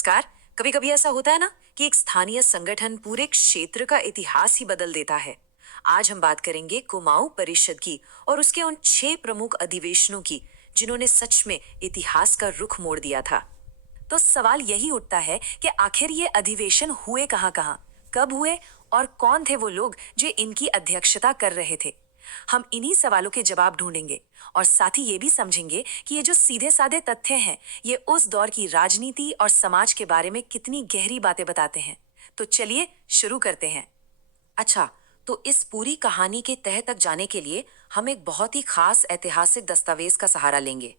नमस्कार। कभी कभी ऐसा होता है ना कि एक स्थानीय संगठन पूरे क्षेत्र का इतिहास ही बदल देता है। आज हम बात करेंगे कुमाऊं परिषद की और उसके उन 6 प्रमुख अधिवेशनों की जिन्होंने सच में इतिहास का रुख मोड़ दिया था। तो सवाल यही उठता है कि आखिर ये अधिवेशन हुए कहाँ कब हुए और कौन थे वो लोग जो इनकी अध्यक्षता कर रहे थे। हम इन्हीं सवालों के जवाब ढूंढेंगे और साथ ही ये भी समझेंगे कि ये जो सीधे साधे तथ्य हैं ये उस दौर की राजनीति और समाज के बारे में कितनी गहरी बातें बताते हैं। तो चलिए शुरू करते हैं। अच्छा, तो इस पूरी कहानी के तह तक जाने के लिए हम एक बहुत ही खास ऐतिहासिक दस्तावेज का सहारा लेंगे।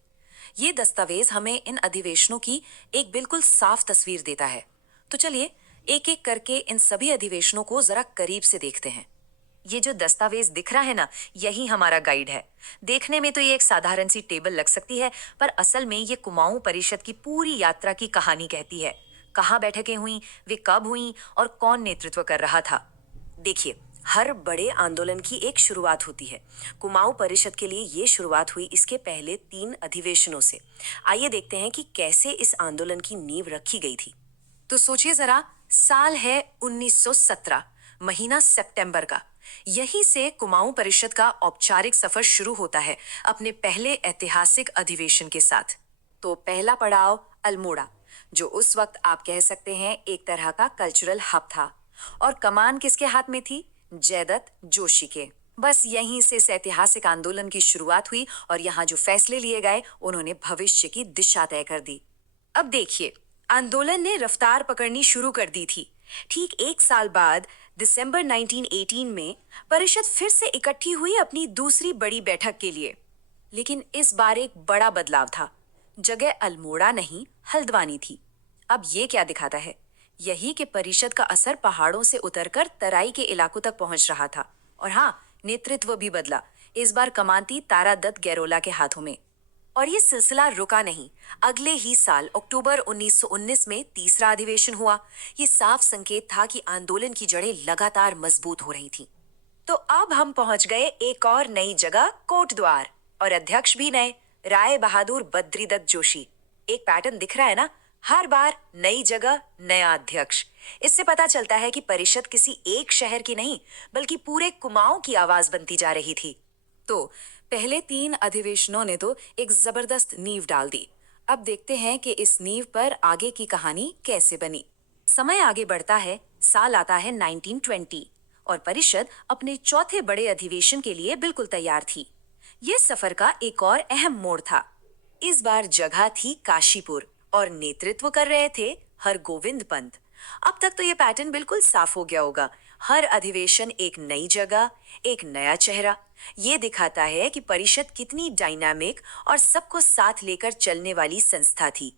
ये दस्तावेज हमें इन अधिवेशनों की एक बिल्कुल साफ तस्वीर देता है। तो चलिए एक एक करके इन सभी अधिवेशनों को जरा करीब से देखते हैं। ये जो दस्तावेज दिख रहा है ना, यही हमारा गाइड है। देखने में तो ये एक साधारण सी टेबल लग सकती है, पर असल में ये कुमाऊं परिषद की पूरी यात्रा की कहानी कहती है। कहाँ बैठकें हुई, वे कब हुई और कौन नेतृत्व कर रहा था। देखिए, हर बड़े आंदोलन की एक शुरुआत होती है। कुमाऊं परिषद के लिए ये शुरुआत हुई इसके पहले 3 अधिवेशनों से। आइए देखते हैं कि कैसे इस आंदोलन की नींव रखी गई थी। तो सोचिए जरा, साल है 1917, महीना सितंबर का। यहीं से कुमाऊं परिषद का औपचारिक सफर शुरू होता है अपने पहले ऐतिहासिक अधिवेशन के साथ। तो पहला पड़ाव अल्मोड़ा, जो उस वक्त आप कह सकते हैं एक तरह का कल्चरल हब था। और कमान किसके हाथ में थी? जयदत्त जोशी के। बस यहीं से इस ऐतिहासिक आंदोलन की शुरुआत हुई और यहाँ जो फैसले लिए गए उन्होंने भविष्य की दिशा तय कर दी। अब देखिए, आंदोलन ने रफ्तार पकड़नी शुरू कर दी थी। ठीक 1 साल बाद दिसंबर 1918 में परिषद फिर से इकट्ठी हुई अपनी दूसरी बड़ी बैठक के लिए। लेकिन इस बार एक बड़ा बदलाव था। जगह अल्मोड़ा नहीं, हल्द्वानी थी। अब ये क्या दिखाता है? यही कि परिषद का असर पहाड़ों से उतरकर तराई के इलाकों तक पहुंच रहा था। और हाँ, नेतृत्व भी बदला। इस बार कमान थी तारादत्त गैरोला के हाथों में। और ये सिलसिला रुका नहीं। अगले ही साल अक्टूबर 1919 में तीसरा अधिवेशन हुआ। ये साफ संकेत था कि आंदोलन की जड़ें लगातार मजबूत हो रही थीं। तो अब हम पहुंच गए एक और नई जगह, कोटद्वार। और अध्यक्ष भी नए, राय बहादुर बद्रीदत्त जोशी। एक पैटर्न दिख रहा है ना? हर बार नई जगह, नया अध्यक्ष। इससे पता चलता है कि परिषद किसी एक शहर की नहीं बल्कि पूरे कुमाऊं की आवाज बनती जा रही थी। तो पहले 3 अधिवेशनों ने तो एक जबरदस्त नींव डाल दी। अब देखते हैं कि इस नींव पर आगे की कहानी कैसे बनी। समय आगे बढ़ता है, साल आता है 1920 और परिषद अपने चौथे बड़े अधिवेशन के लिए बिल्कुल तैयार थी। ये सफर का एक और अहम मोड़ था। इस बार जगह थी काशीपुर और नेतृत्व कर रहे थे हरगोविंद पंत। अब तक तो ये पैटर्न बिल्कुल साफ हो गया होगा। हर अधिवेशन एक नई जगह, एक नया चेहरा। ये दिखाता है कि परिषद कितनी डायनामिक और सबको साथ लेकर चलने वाली संस्था थी।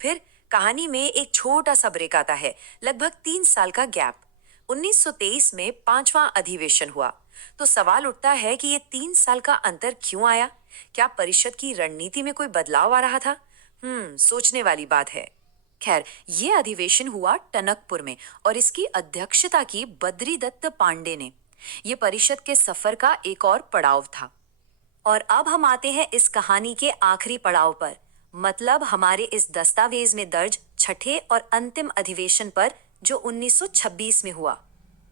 फिर कहानी में एक छोटा सा ब्रेक आता है, लगभग 3 साल का गैप। 1923 में 5वां अधिवेशन हुआ। तो सवाल उठता है कि ये 3 साल का अंतर क्यों आया? क्या परिषद की रणनीति में कोई बदलाव आ रहा था? सोचने वाली बात है। खैर, ये अधिवेशन हुआ टनकपुर में और इसकी अध्यक्षता की बद्रीदत्त पांडे ने। ये परिषद के सफर का एक और पड़ाव था। और अब हम आते हैं इस कहानी के आखिरी पड़ाव पर, मतलब हमारे इस दस्तावेज में दर्ज छठे और अंतिम अधिवेशन पर, जो 1926 में हुआ।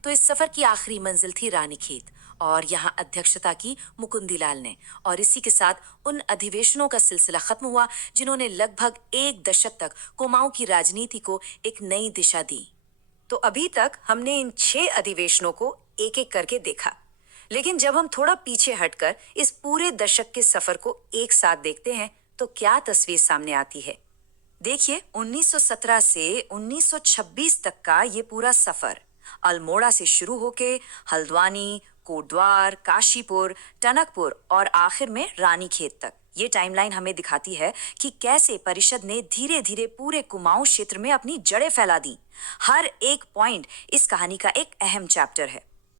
तो इस सफर की आखिरी मंजिल थी रानीखेत और यहाँ अध्यक्षता की मुकुंदीलाल ने। और इसी के साथ उन अधिवेशनों का सिलसिला खत्म हुआ जिन्होंने लगभग 1 दशक तक कुमाऊं की राजनीति को एक नई दिशा दी। तो अभी तक हमने इन 6 अधिवेशनों को एक एक करके देखा। लेकिन जब हम थोड़ा पीछे हटकर इस पूरे दशक के सफर को एक साथ देखते हैं तो क्या तस्वीर सामने आती है? देखिए, 1917 से 1926 तक का ये पूरा सफर अल्मोड़ा से शुरू होके हल्द्वानी, कोटद्वार, काशीपुर, टनकपुर और आखिर में रानीखेत तक। ये टाइमलाइन हमें दिखाती है कि कैसे परिषद ने धीरे धीरे पूरे कुमाऊं क्षेत्र में अपनी जड़ें फैला दी। हर एक पॉइंट इस कहानी का एक अहम चैप्टर है।